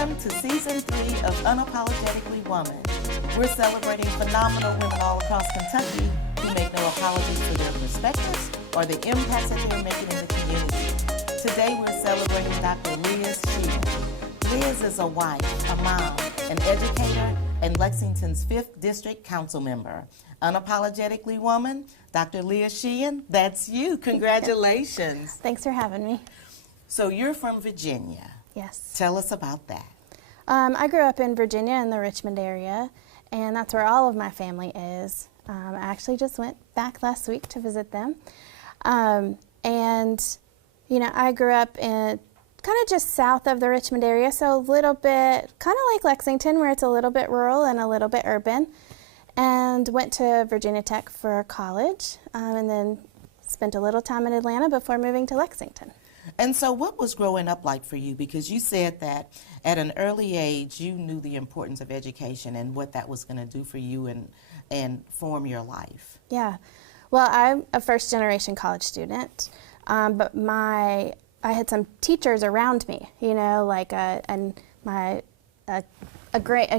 Welcome to Season 3 of Unapologetically Woman. We're celebrating phenomenal women all across Kentucky who make no apologies for their perspectives or the impacts that they're making in the community. Today we're celebrating Dr. Liz Sheehan. Liz is a wife, a mom, an educator, and Lexington's 5th District Councilmember. Unapologetically Woman, Dr. Liz Sheehan, that's you. Congratulations. Thanks for having me. So you're from Virginia. Yes. Tell us about that. I grew up in Virginia in the Richmond area, and that's where all of my family is. I actually just went back last week to visit them. And, you know, I grew up in kind of just south of the Richmond area, so a little bit, kind of like Lexington, where it's a little bit rural and a little bit urban, and went to Virginia Tech for college, and then spent a little time in Atlanta before moving to Lexington. And so what was growing up like for you? Because you said that at an early age you knew the importance of education and what that was going to do for you and form your life. Yeah. Well, I'm a first-generation college student, but I had some teachers around me, you know, like a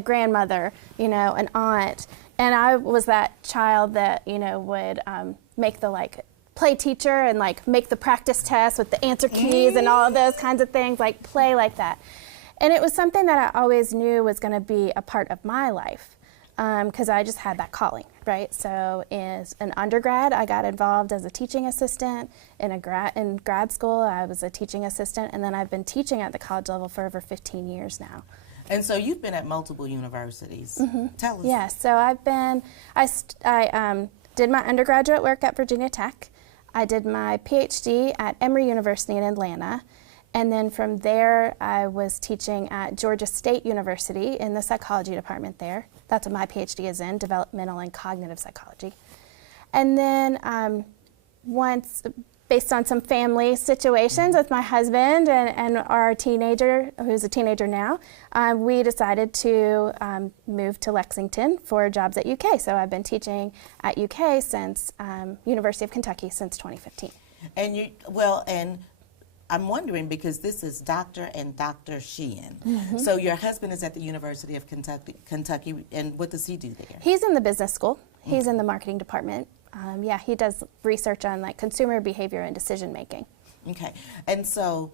grandmother, you know, an aunt, and I was that child that, you know, would make the play teacher and make the practice test with the answer keys and all of those kinds of things, play like that. And it was something that I always knew was going to be a part of my life because I just had that calling, right? So as an undergrad, I got involved as a teaching assistant. In grad school, I was a teaching assistant, and then I've been teaching at the college level for over 15 years now. And so you've been at multiple universities. Mm-hmm. Tell us. Yeah, so I did my undergraduate work at Virginia Tech. I did my PhD at Emory University in Atlanta, and then from there I was teaching at Georgia State University in the psychology department there. That's what my PhD is in, developmental and cognitive psychology. And then once, based on some family situations with my husband and our teenager, who's a teenager now, we decided to move to Lexington for jobs at UK. So I've been teaching at UK since University of Kentucky since 2015. And I'm wondering, because this is Dr. and Dr. Sheehan. Mm-hmm. So your husband is at the University of Kentucky, and what does he do there? He's in the business school. He's in the marketing department. Yeah, he does research on consumer behavior and decision making. Okay, and so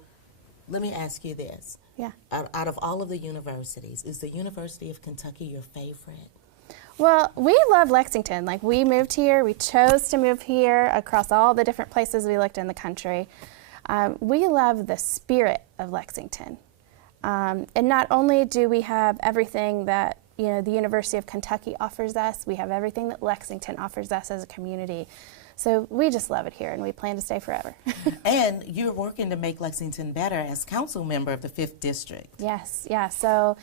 let me ask you this. Yeah. Out of all of the universities, is the University of Kentucky your favorite? Well, we love Lexington. We moved here, we chose to move here across all the different places we looked in the country. We love the spirit of Lexington. And not only do we have everything that the University of Kentucky offers us, we have everything that Lexington offers us as a community. So we just love it here, and we plan to stay forever. And you're working to make Lexington better as council member of the 5th District. Yes, yeah. So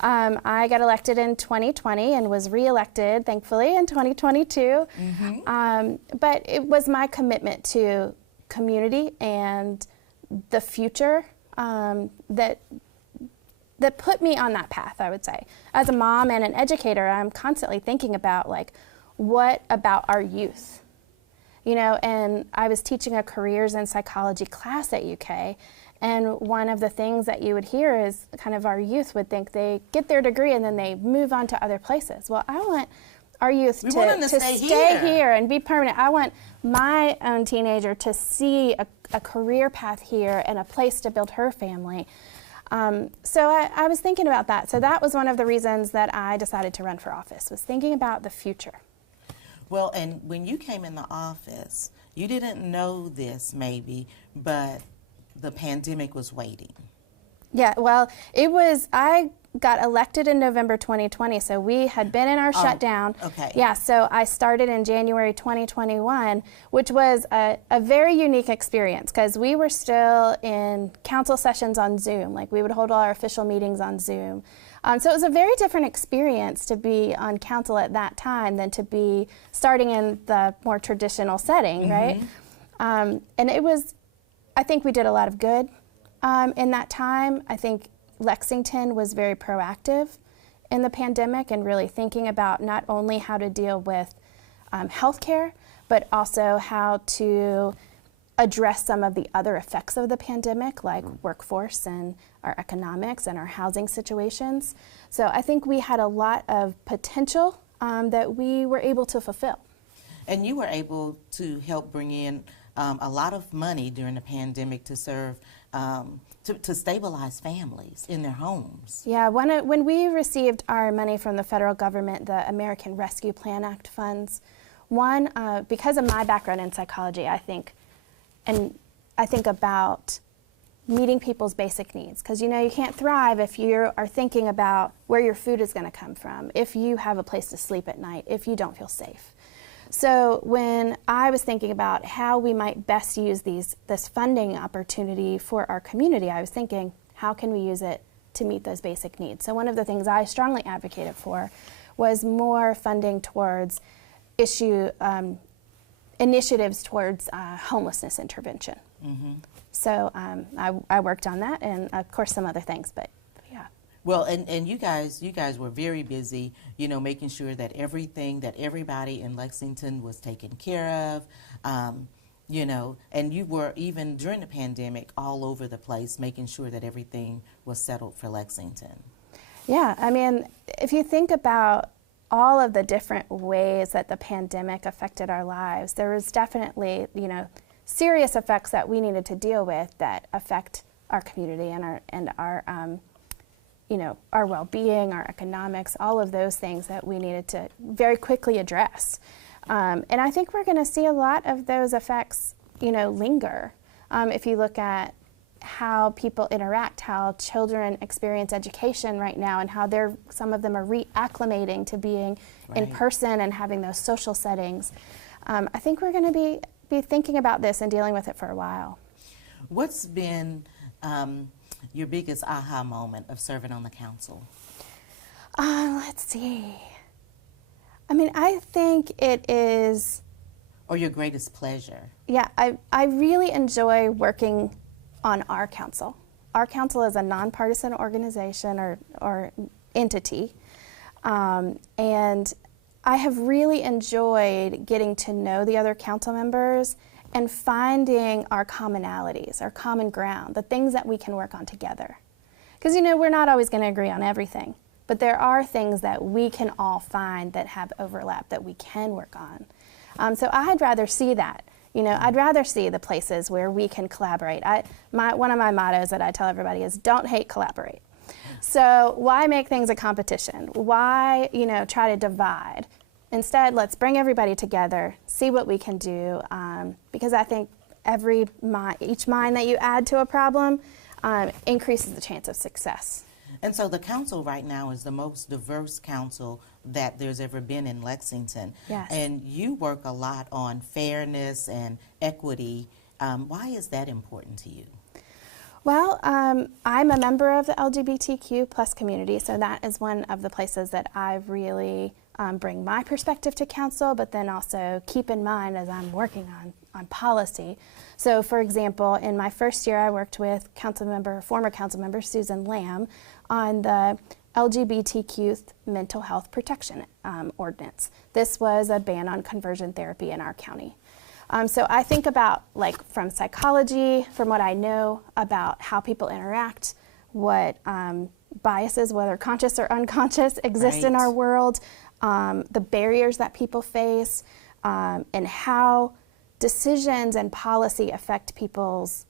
I got elected in 2020 and was reelected, thankfully, in 2022. Mm-hmm. But it was my commitment to community and the future that put me on that path, I would say. As a mom and an educator, I'm constantly thinking about what about our youth? And I was teaching a careers in psychology class at UK, and one of the things that you would hear is kind of our youth would think they get their degree and then they move on to other places. Well, I want our youth to stay here and be permanent. I want my own teenager to see a career path here and a place to build her family. So I was thinking about that. So that was one of the reasons that I decided to run for office, was thinking about the future. Well, and when you came in the office, you didn't know this maybe, but the pandemic was waiting. Yeah, well, I got elected in November 2020, so we had been in our shutdown. Okay. Yeah, so I started in January 2021, which was a very unique experience because we were still in council sessions on Zoom. We would hold all our official meetings on Zoom. So it was a very different experience to be on council at that time than to be starting in the more traditional setting, mm-hmm. right? And I think we did a lot of good in that time. I think Lexington was very proactive in the pandemic and really thinking about not only how to deal with healthcare, but also how to address some of the other effects of the pandemic, like workforce and our economics and our housing situations. So I think we had a lot of potential that we were able to fulfill. And you were able to help bring in a lot of money during the pandemic to serve, to stabilize families in their homes. Yeah, when we received our money from the federal government, the American Rescue Plan Act funds, because of my background in psychology, I think about meeting people's basic needs. Because you can't thrive if you are thinking about where your food is going to come from, if you have a place to sleep at night, if you don't feel safe. So when I was thinking about how we might best use this funding opportunity for our community, I was thinking, how can we use it to meet those basic needs? So one of the things I strongly advocated for was more funding towards initiatives towards homelessness intervention. Mm-hmm. So I worked on that, and of course some other things, but yeah. Well, and you guys were very busy, making sure that everybody in Lexington was taken care of, and you were, even during the pandemic, all over the place, making sure that everything was settled for Lexington. Yeah, I mean, if you think about all of the different ways that the pandemic affected our lives, there was definitely, serious effects that we needed to deal with that affect our community and our well-being, our economics, all of those things that we needed to very quickly address. And I think we're going to see a lot of those effects, linger. If you look at how people interact, how children experience education right now, and how some of them are reacclimating to being in person and having those social settings. I think we're going to be thinking about this and dealing with it for a while. What's been your biggest aha moment of serving on the council? Let's see. I mean, I think it is... Or your greatest pleasure? Yeah, I really enjoy working on our council. Our council is a nonpartisan organization or entity, and I have really enjoyed getting to know the other council members and finding our commonalities, our common ground, the things that we can work on together. Because we're not always going to agree on everything, but there are things that we can all find that have overlap that we can work on. So I'd rather see that. I'd rather see the places where we can collaborate. One of my mottos that I tell everybody is, don't hate, collaborate. So why make things a competition? Why, try to divide? Instead, let's bring everybody together, see what we can do, because I think each mind that you add to a problem increases the chance of success. And so the council right now is the most diverse council that there's ever been in Lexington. Yes. And you work a lot on fairness and equity. Why is that important to you? Well, I'm a member of the LGBTQ plus community, so that is one of the places that I really bring my perspective to council, but then also keep in mind as I'm working on policy. So, for example, in my first year, I worked with former council member Susan Lamb on the LGBTQ mental health protection ordinance. This was a ban on conversion therapy in our county. So I think about, from psychology, from what I know about how people interact, what biases, whether conscious or unconscious, exist in our world, the barriers that people face, and how decisions and policy affect people's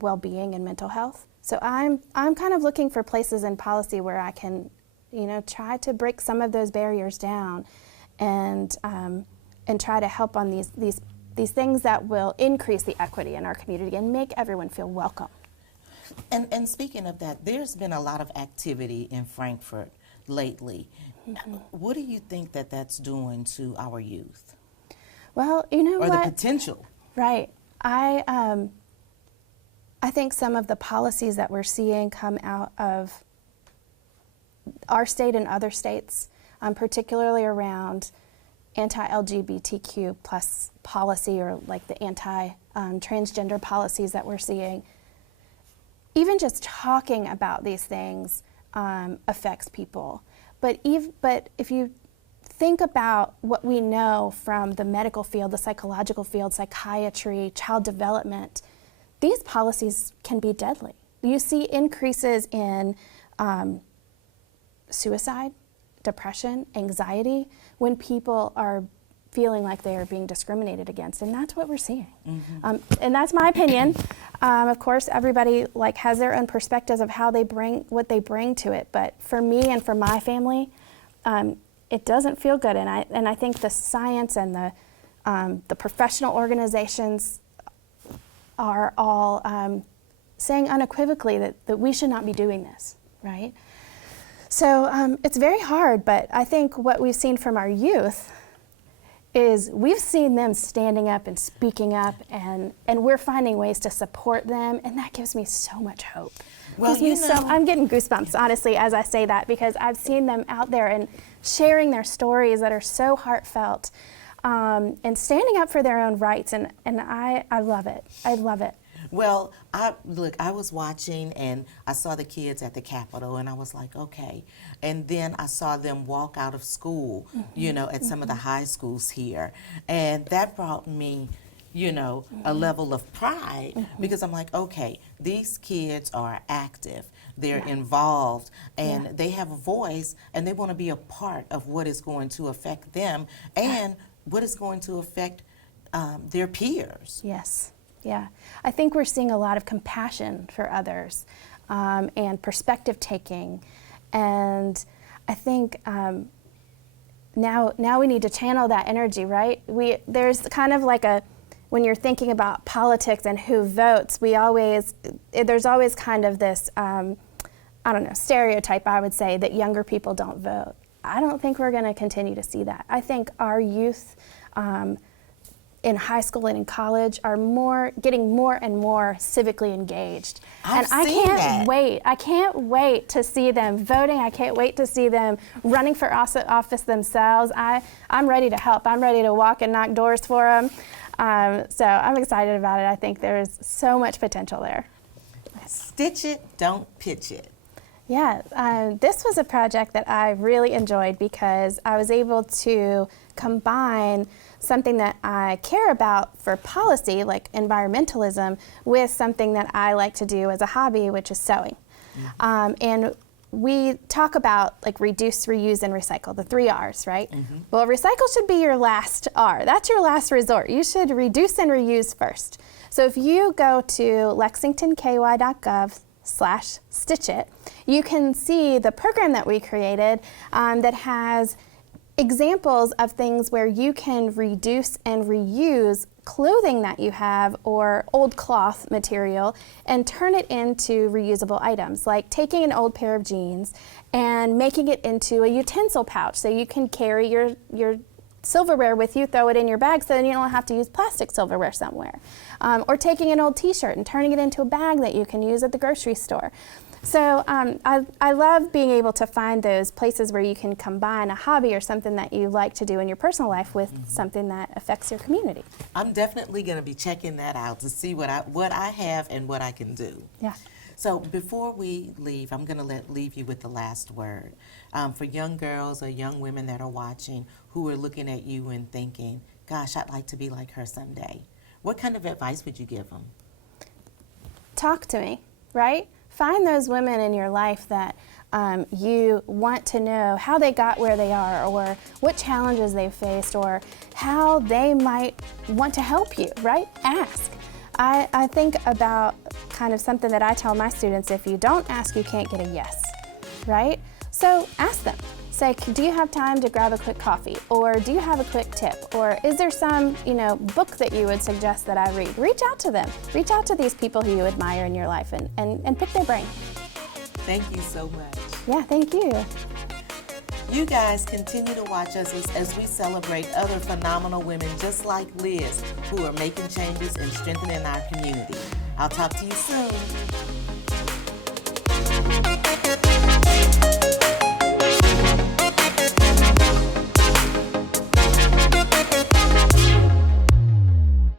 well-being and mental health. So I'm kind of looking for places in policy where I can, try to break some of those barriers down, and try to help on these things that will increase the equity in our community and make everyone feel welcome. And speaking of that, there's been a lot of activity in Frankfort lately. Mm-hmm. What do you think that's doing to our youth? Well, or the potential. Right. I think some of the policies that we're seeing come out of our state and other states, particularly around anti-LGBTQ plus policy, or the anti-transgender policies that we're seeing, even just talking about these things affects people. But if you think about what we know from the medical field, the psychological field, psychiatry, child development, these policies can be deadly. You see increases in suicide, depression, anxiety, when people are feeling like they are being discriminated against, and that's what we're seeing. And that's my opinion. Of course, everybody has their own perspectives of how they bring what they bring to it. But for me and for my family, it doesn't feel good. And I think the science and the professional organizations are all saying unequivocally that we should not be doing this, right? So it's very hard, but I think what we've seen from our youth is we've seen them standing up and speaking up, and we're finding ways to support them, and that gives me so much hope. Well, I'm getting goosebumps, honestly, as I say that, because I've seen them out there and sharing their stories that are so heartfelt, and standing up for their own rights, and I love it. I love it. Well, I was watching and I saw the kids at the Capitol and I was like, okay. And then I saw them walk out of school, at some of the high schools here. And that brought me, a level of pride because I'm like, okay, these kids are active. They're involved and they have a voice and they want to be a part of what is going to affect them and what is going to affect their peers. Yes. Yeah, I think we're seeing a lot of compassion for others and perspective taking, and I think now we need to channel that energy, right? There's kind of when you're thinking about politics and who votes, there's always kind of this stereotype, I would say, that younger people don't vote. I don't think we're going to continue to see that. I think our youth in high school and in college are getting more and more civically engaged. I can't wait to see them voting. I can't wait to see them running for office themselves. I'm ready to help. I'm ready to walk and knock doors for them. So I'm excited about it. I think there's so much potential there. Stitch it, don't pitch it. Yeah, this was a project that I really enjoyed because I was able to combine something that I care about for policy, like environmentalism, with something that I like to do as a hobby, which is sewing. And we talk about reduce, reuse, and recycle, the 3 R's, right? Well, recycle should be your last R. That's your last resort. You should reduce and reuse first. So if you go to lexingtonky.gov/stitchit, you can see the program that we created that has examples of things where you can reduce and reuse clothing that you have or old cloth material and turn it into reusable items, like taking an old pair of jeans and making it into a utensil pouch so you can carry your silverware with you, throw it in your bag so then you don't have to use plastic silverware somewhere. Or taking an old t-shirt and turning it into a bag that you can use at the grocery store. So I love being able to find those places where you can combine a hobby or something that you like to do in your personal life with something that affects your community. I'm definitely going to be checking that out to see what I have and what I can do. Yeah. So before we leave, I'm going to leave you with the last word. For young girls or young women that are watching who are looking at you and thinking, gosh, I'd like to be like her someday. What kind of advice would you give them? Talk to me, right? Find those women in your life that you want to know how they got where they are or what challenges they faced or how they might want to help you, right? Ask. I think about kind of something that I tell my students, if you don't ask, you can't get a yes, right? So ask them. Say, do you have time to grab a quick coffee? Or do you have a quick tip? Or is there some, book that you would suggest that I read? Reach out to them. Reach out to these people who you admire in your life and pick their brain. Thank you so much. Yeah, thank you. You guys continue to watch us as we celebrate other phenomenal women just like Liz who are making changes and strengthening our community. I'll talk to you soon.